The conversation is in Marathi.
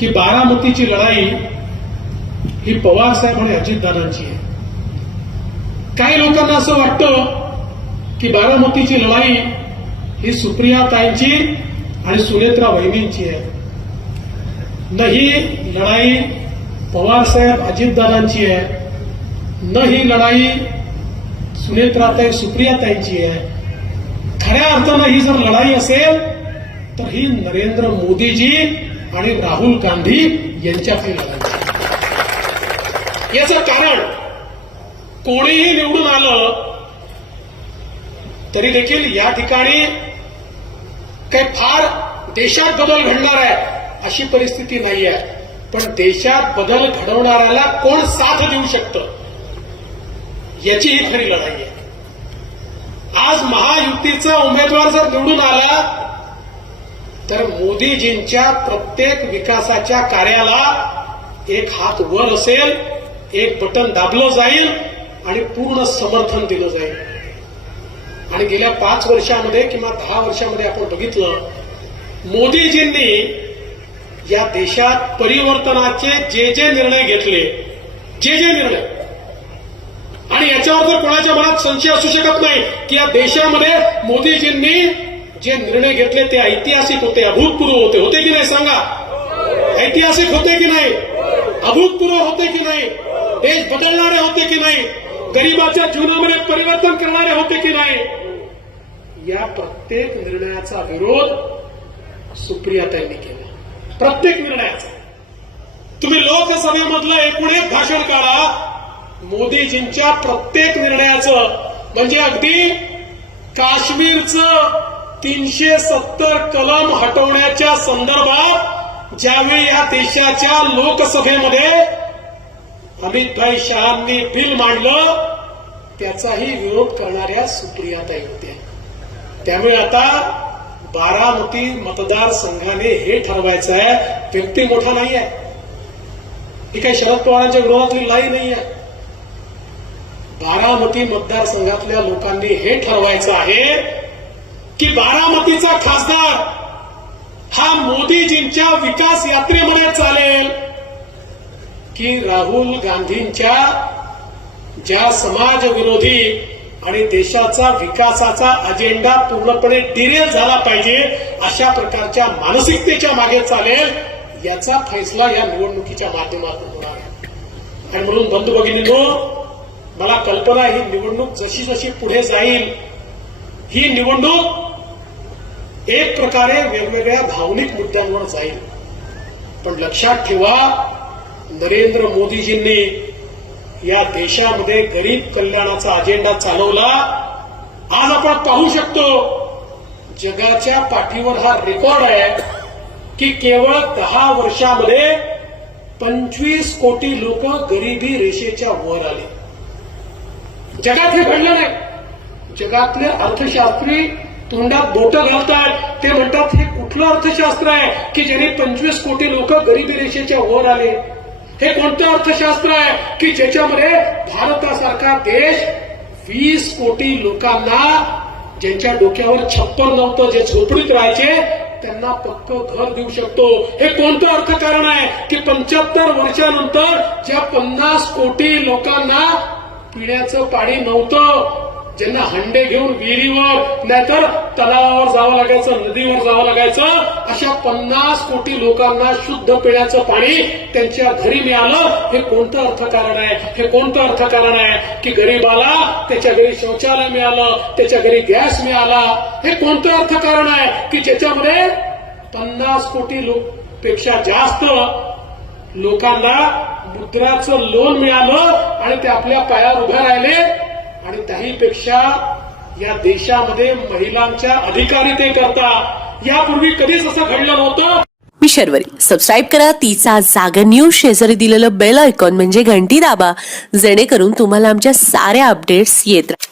की बारामतीची लढाई ही पवार साहेब आणि अजितदादांची आहे. काही लोकांना असं वाटतं की बारामतीची लढाई ही सुप्रिया ताईंची आणि सुनेत्रा वहिनींची आहे. न ही लढाई पवार साहेब अजितदादांची आहे. न ही लढाई सुनेत्राताई सुप्रियाताईंची आहे. खऱ्या अर्थानं ही जर लढाई असेल तर ही नरेंद्र मोदीजी आणि राहुल गांधी यांच्यातली लढाई याचं कारण कोणीही निवडून आलं तरी देखील या ठिकाणी काही फार देशात बदल घडणार आहे अशी परिस्थिती नाही आहे. पण देशात बदल घडवणाऱ्याला कोण साथ देऊ शकतं? याची ही खरी लढाई आहे. आज महायुतीचा उमेदवार जर निवडून आला तर मोदीजींच्या प्रत्येक विकासाच्या कार्याला एक हात वर असेल एक बटन दाबलं जाईल आणि पूर्ण समर्थन दिलं जाईल. आणि गेल्या पाच वर्षामध्ये किंवा दहा वर्षामध्ये आपण बघितलं मोदीजींनी या देशात परिवर्तनाचे जे जे निर्णय घेतले जे जे निर्णय आणि याच्यावर तर कोणाच्या मनात संशय असू शकत नाही की या देशामध्ये मोदीजींनी जे निर्णय घेतले ते ऐतिहासिक होते अभूतपूर्व होते. होते की नाही सांगा? ऐतिहासिक होते की नाही? अभूतपूर्व होते की नाही? देश बदलणारे होते की नाही? गरिबाच्या जीवनामध्ये परिवर्तन करणारे होते की नाही? या प्रत्येक निर्णयाचा विरोध सुप्रियाताईंनी केला. प्रत्येक निर्णयाचा. तुम्ही लोकसभेमधलं एकूण एक भाषण काढा. मोदीजींच्या प्रत्येक निर्णयाचं म्हणजे अगदी काश्मीरचं तीनशे सत्तर कलम हटवण्याच्या संदर्भात ज्यावेळी या देशाच्या लोकसभेमध्ये अमितभाई शहांनी बिल मांडलं त्याचाही विरोध करणाऱ्या सुप्रियाताई होत्या. त्यामुळे आता बारामती मतदारसंघाने हे ठरवायचं आहे. व्यक्ती मोठा नाही आहे. ही काही शरद पवारांच्या विरोधातली लाई नाही आहे. बारामती मतदारसंघातल्या लोकांनी हे ठरवायचं आहे. की बारामतीचा खासदार हा मोदीजींच्या विकास यात्रेमध्ये चालेल की राहुल गांधींच्या ज्या समाजविरोधी आणि देशाचा विकासाचा अजेंडा पूर्णपणे डिरेल झाला पाहिजे अशा प्रकारच्या मानसिकतेच्या मागे चालेल याचा फैसला या निवडणुकीच्या माध्यमातून होणार आहे. आणि म्हणून बंधू भगिनीनो मला कल्पना ही निवडणूक जशी जशी पुढे जाईल ही निवडणूक एक प्रकारे वेगवेगळ्या भावनिक मुद्द्यांवर जाईल. पण लक्षात ठेवा नरेंद्र मोदीजींनी या देशामध्ये गरीब कल्याणाचा अजेंडा चालवला. आज आपण पाहू शकतो जगाच्या पाठीवर हा रेकॉर्ड आहे की केवळ दहा वर्षामध्ये पंचवीस कोटी लोक गरिबी रेषेच्या वर आले. जगात हे घडलं नाही जगातले अर्थशास्त्री तोंडात बोटं घालतात. ते म्हणतात हे कुठलं अर्थशास्त्र आहे की ज्याने पंचवीस कोटी लोक गरिबी रेषेच्या वर आले? हे कोणतं अर्थशास्त्र आहे की ज्याच्यामध्ये भारतासारखा देश वीस कोटी लोकांना ज्यांच्या डोक्यावर छप्पर नव्हतं जे झोपडीत राहायचे त्यांना पक्क घर देऊ शकतो? हे कोणतं अर्थकारण आहे की पंच्याहत्तर वर्षानंतर ज्या पन्नास कोटी लोकांना पिण्याचं पाणी नव्हतं ज्यांना हंडे घेऊन विहिरीवर नाहीतर तलावावर जावं लागायचं नदीवर जावं लागायचं अशा पन्नास कोटी लोकांना शुद्ध पिण्याचं पाणी त्यांच्या घरी मिळालं हे कोणतं अर्थकारण आहे? हे कोणतं अर्थकारण आहे? की गरीबाला त्याच्या घरी शौचालय मिळालं त्याच्या घरी गॅस मिळाला हे कोणतं अर्थकारण आहे? की ज्याच्यामध्ये पन्नास कोटी लोक पेक्षा जास्त लोकांना मुद्राचं लोन मिळालं आणि ते आपल्या पायावर उभे राहिले आणि त्याहीपेक्षा या देशामध्ये महिलांच्या अधिकारी ते करता. यापूर्वी कधीच असं घडलं नव्हतं. मी शर्वरी. सबस्क्राईब करा. तिचा जागर न्यूज शेजारी दिलेलं बेल आयकॉन म्हणजे घंटी दाबा. जेणेकरून तुम्हाला आमच्या साऱ्या अपडेट्स येत राहतील